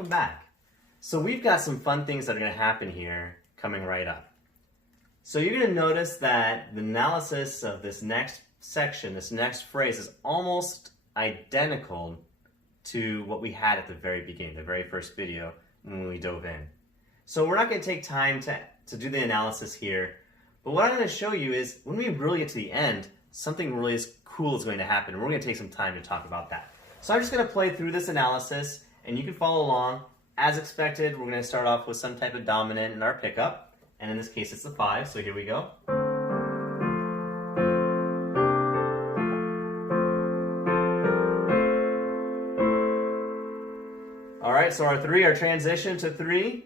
welcome back. So we've got some fun things that are going to happen here coming right up. So you're going to notice that the analysis of this next section, this next phrase, is almost identical to what we had at the very beginning, the very first video when we dove in. So we're not going to take time to do the analysis here, but what I'm going to show you is when we really get to the end, something really cool is going to happen. We're going to take some time to talk about that. So I'm just going to play through this analysis, and you can follow along. As expected, we're going to start off with some type of dominant in our pickup, and in this case it's the 5, so here we go. Alright, so our 3, our transition to 3,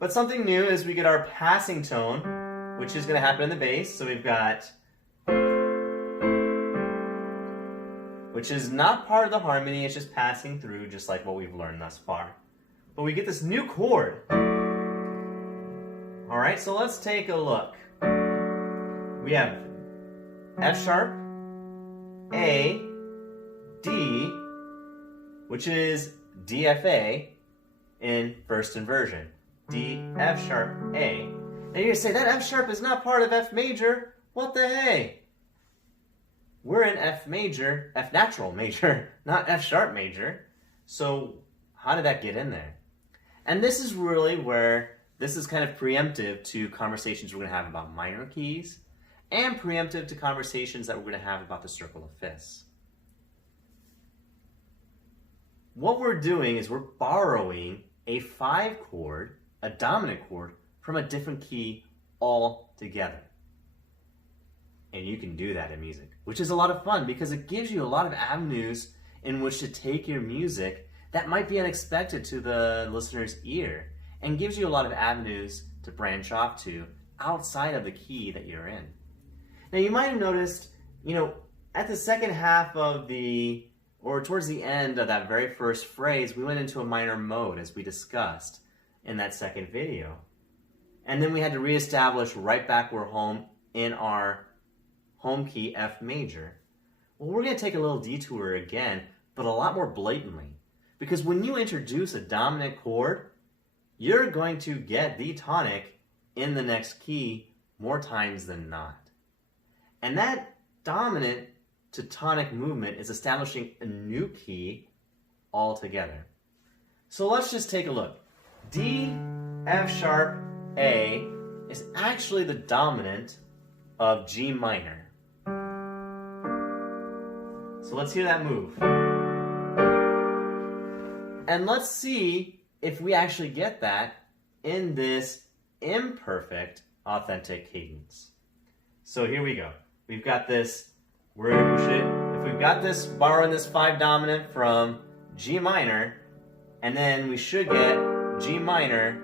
but something new is we get our passing tone, which is going to happen in the bass, so we've got, which is not part of the harmony, it's just passing through, just like what we've learned thus far. But we get this new chord. Alright, so let's take a look. We have F sharp, A, D, which is DFA in first inversion. D, F sharp, A. And you're going to say, that F sharp is not part of F major. What the hey? We're in F major, F natural major, not F sharp major. So how did that get in there? And this is really where this is kind of preemptive to conversations we're going to have about minor keys and preemptive to conversations that we're going to have about the circle of fifths. What we're doing is we're borrowing a 5 chord, a dominant chord, from a different key altogether. And you can do that in music, which is a lot of fun because it gives you a lot of avenues in which to take your music that might be unexpected to the listener's ear and gives you a lot of avenues to branch off to outside of the key that you're in. Now you might have noticed, at the second half of or towards the end of that very first phrase, we went into a minor mode as we discussed in that second video. And then we had to reestablish right back we're home in our home key F major. Well, we're going to take a little detour again, but a lot more blatantly. Because when you introduce a dominant chord, you're going to get the tonic in the next key more times than not. And that dominant to tonic movement is establishing a new key altogether. So let's just take a look. D, F sharp, A is actually the dominant of G minor. So let's hear that move. And let's see if we actually get that in this imperfect authentic cadence. So here we go. We've got this, if we've got this, borrowing this 5 dominant from G minor, and then we should get G minor,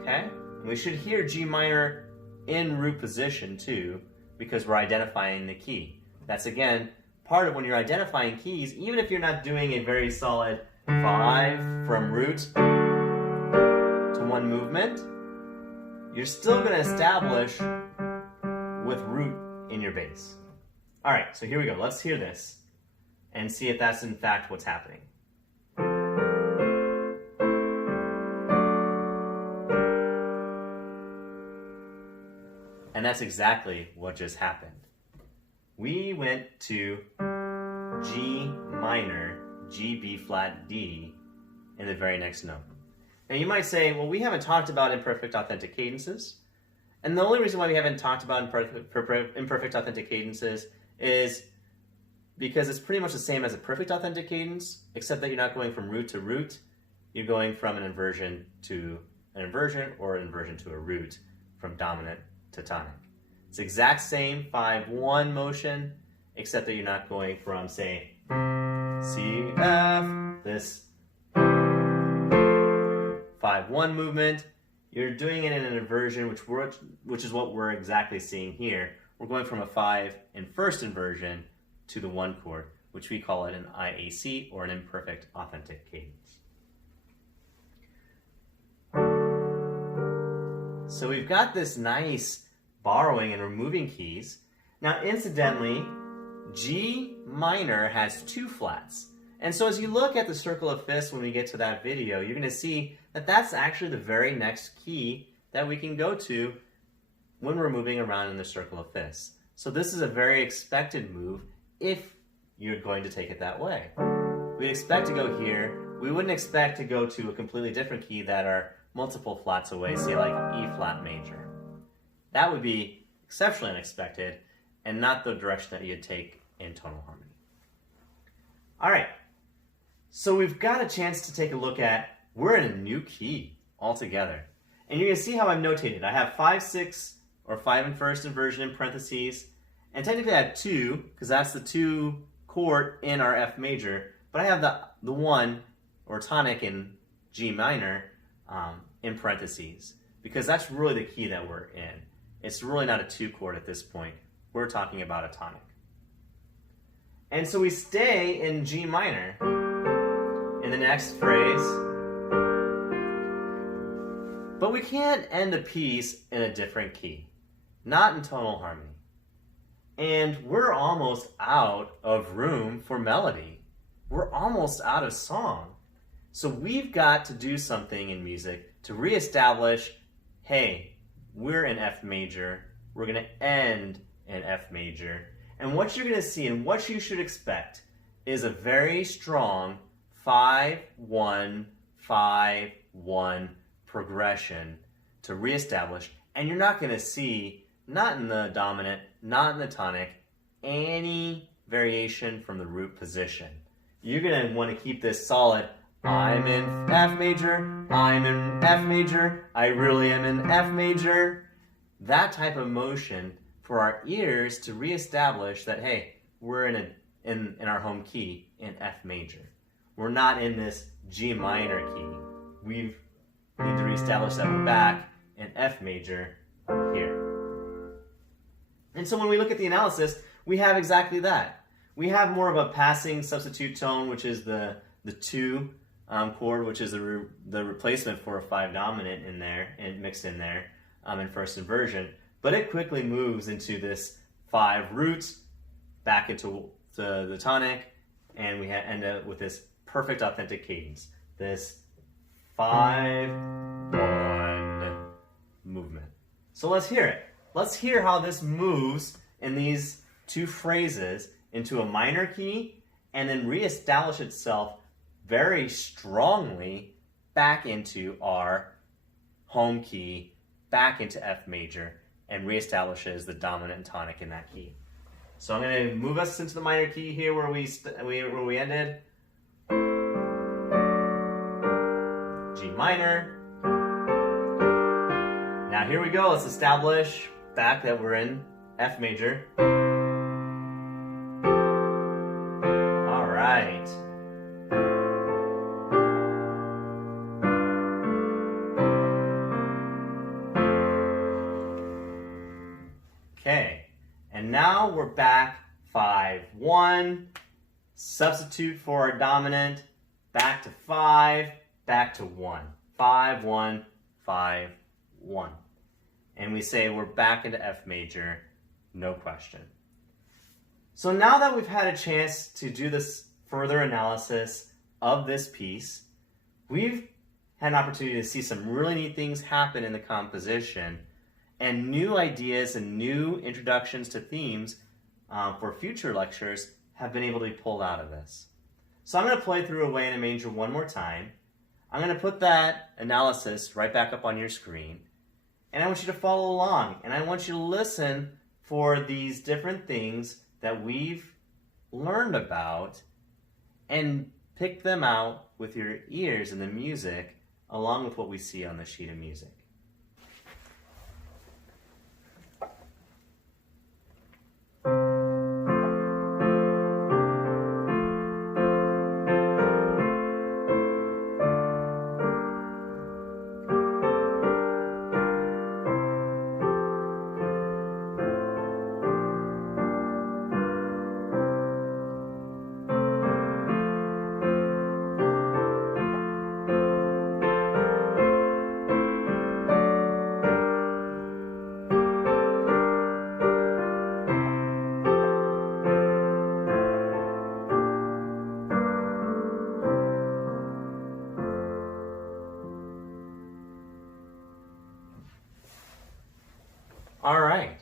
okay? And we should hear G minor in root position too, because we're identifying the key. That's again, part of when you're identifying keys, even if you're not doing a very solid 5 from root to 1 movement, you're still going to establish with root in your bass. Alright, so here we go. Let's hear this and see if that's in fact what's happening. And that's exactly what just happened. We went to G minor, G, B flat, D in the very next note. Now you might say, well, we haven't talked about imperfect authentic cadences. And the only reason why we haven't talked about imperfect authentic cadences is because it's pretty much the same as a perfect authentic cadence, except that you're not going from root to root. You're going from an inversion to an inversion or an inversion to a root from dominant to tonic. It's the exact same 5-1 motion, except that you're not going from, say, C, F, this 5-1 movement. You're doing it in an inversion, which is what we're exactly seeing here. We're going from a 5 in first inversion to the 1 chord, which we call it an IAC, or an imperfect authentic cadence. So we've got this nice borrowing and removing keys. Now, incidentally, G minor has 2 flats. And so as you look at the circle of fifths when we get to that video, you're going to see that that's actually the very next key that we can go to when we're moving around in the circle of fifths. So this is a very expected move if you're going to take it that way. We'd expect to go here. We wouldn't expect to go to a completely different key that are multiple flats away, say like E flat major. That would be exceptionally unexpected and not the direction that you'd take in tonal harmony. All right, so we've got a chance to take a look at, we're in a new key altogether. And you're gonna see how I've notated. I have 5, 6, or 5 in first inversion in parentheses, and technically I have 2, because that's the 2 chord in our F major, but I have the 1, or tonic in G minor, in parentheses, because that's really the key that we're in. It's really not a 2 chord at this point. We're talking about a tonic. And so we stay in G minor in the next phrase, but we can't end a piece in a different key, not in tonal harmony. And we're almost out of room for melody. We're almost out of song. So we've got to do something in music to reestablish, hey, we're in F major, we're going to end in F major. And what you're going to see and what you should expect is a very strong 5-1, 5-1 progression to reestablish. And you're not going to see, not in the dominant, not in the tonic, any variation from the root position. You're going to want to keep this solid. I'm in F major, I'm in F major, I really am in F major. That type of motion for our ears to reestablish that, hey, we're in our home key in F major. We're not in this G minor key. We need to reestablish that we're back in F major here. And so when we look at the analysis, we have exactly that. We have more of a passing substitute tone, which is the 2 chord, which is the replacement for a 5 dominant in there, and mixed in there in first inversion. But it quickly moves into this 5 roots, back into the tonic, and we end up with this perfect authentic cadence. This 5-1 movement. So let's hear it. Let's hear how this moves in these 2 phrases into a minor key and then reestablish itself very strongly back into our home key, back into F major, and reestablishes the dominant and tonic in that key. So I'm going to move us into the minor key here where we ended. G minor. Now here we go. Let's establish back that we're in F major. All right. Okay, and now we're back 5-1, substitute for our dominant, back to 5, back to 1, 5-1, 5-1. And we say we're back into F major, no question. So now that we've had a chance to do this further analysis of this piece, we've had an opportunity to see some really neat things happen in the composition, and new ideas and new introductions to themes for future lectures have been able to be pulled out of this. So I'm going to play through Away in a Manger one more time. I'm going to put that analysis right back up on your screen, and I want you to follow along, and I want you to listen for these different things that we've learned about and pick them out with your ears in the music along with what we see on the sheet of music. All right.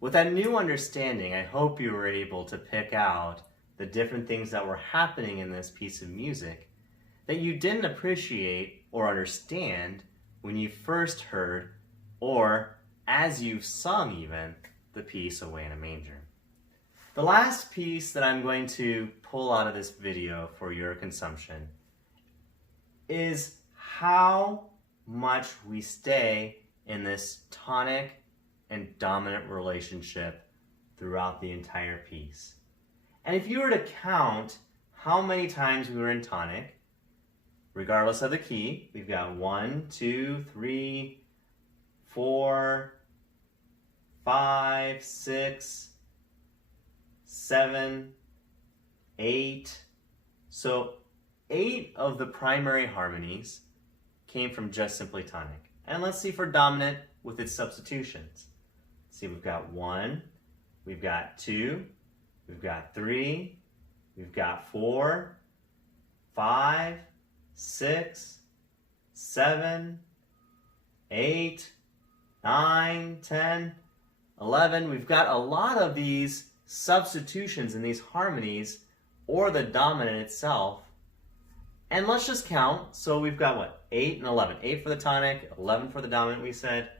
With that new understanding, I hope you were able to pick out the different things that were happening in this piece of music that you didn't appreciate or understand when you first heard, or as you've sung even, the piece Away in a Manger. The last piece that I'm going to pull out of this video for your consumption is how much we stay in this tonic and dominant relationship throughout the entire piece. And if you were to count how many times we were in tonic, regardless of the key, we've got 1, 2, 3, 4, 5, 6, 7, 8. So 8 of the primary harmonies came from just simply tonic. And let's see for dominant with its substitutions. See, we've got 1, we've got 2, we've got 3, we've got 4, 5, 6, 7, 8, 9, 10, 11. We've got a lot of these substitutions in these harmonies or the dominant itself. And let's just count. So we've got what? 8 and 11. 8 for the tonic, 11 for the dominant, we said.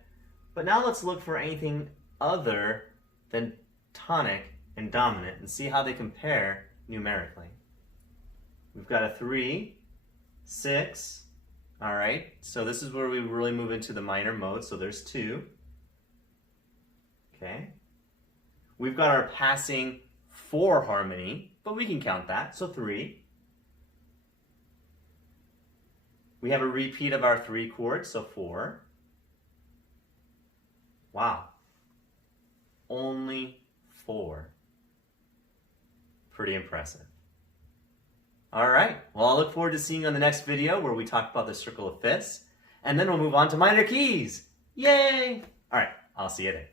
But now let's look for anything other than tonic and dominant and see how they compare numerically. We've got a 3, 6. All right, so this is where we really move into the minor mode. So there's 2. Okay. We've got our passing 4 harmony, but we can count that. So 3. We have a repeat of our 3 chords, so 4. Wow. Only 4. Pretty impressive. All right. Well, I look forward to seeing you on the next video where we talk about the circle of fifths, and then we'll move on to minor keys. Yay! All right. I'll see you then.